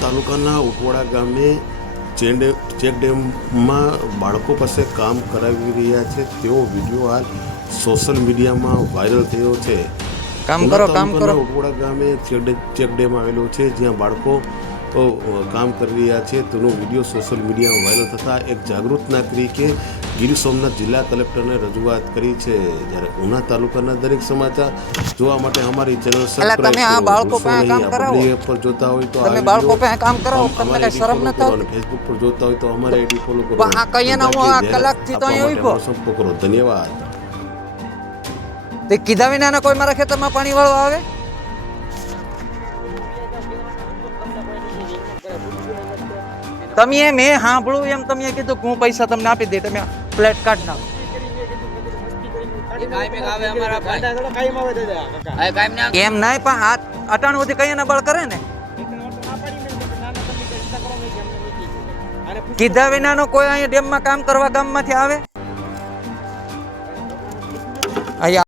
તાલુકાના ઉટવાડા ગામે ચેક ડેમમાં બાળકો પાસે કામ કરાવી રહ્યા છે તેવો વિડીયો હાલ સોશિયલ મીડિયામાં વાયરલ થયો છે। ઉટવાડા ગામે ચેક ડેમ આવેલો છે જ્યાં બાળકો કામ કરી રહ્યા છે તેનો વિડીયો સોશિયલ મીડિયામાં વાયરલ થતાં એક જાગૃત નાગરિકે ગીર સોમનાથ જિલ્લા કલેક્ટરને રજૂઆત કરી છે। જ્યારે ઉના તાલુકાના દરેક સમાચાર જોવા માટે અમારી ચેનલ પર જોતા હોય તો ફેસબુક પર જોતા હોય તો અમારી આઈડી ફોલો કરો। સંપર્ક કરો। ધન્યવાદ। કીધા વિના કોઈ મારા ખેતરમાં પાણી વાળવા આવે? તમે મેં સાંભળ્યું એમ તમે કીધું હું પૈસા તમને આપી દે, તમે પ્લેટ કાઢ નાખો। એમ નહીં પણ આ અટાણું સુધી કઈ બળ કરે ને, કીધા વિનાનો કોઈ અહીંયા ડેમમાં કામ કરવા ગામમાંથી આવે? અહીંયા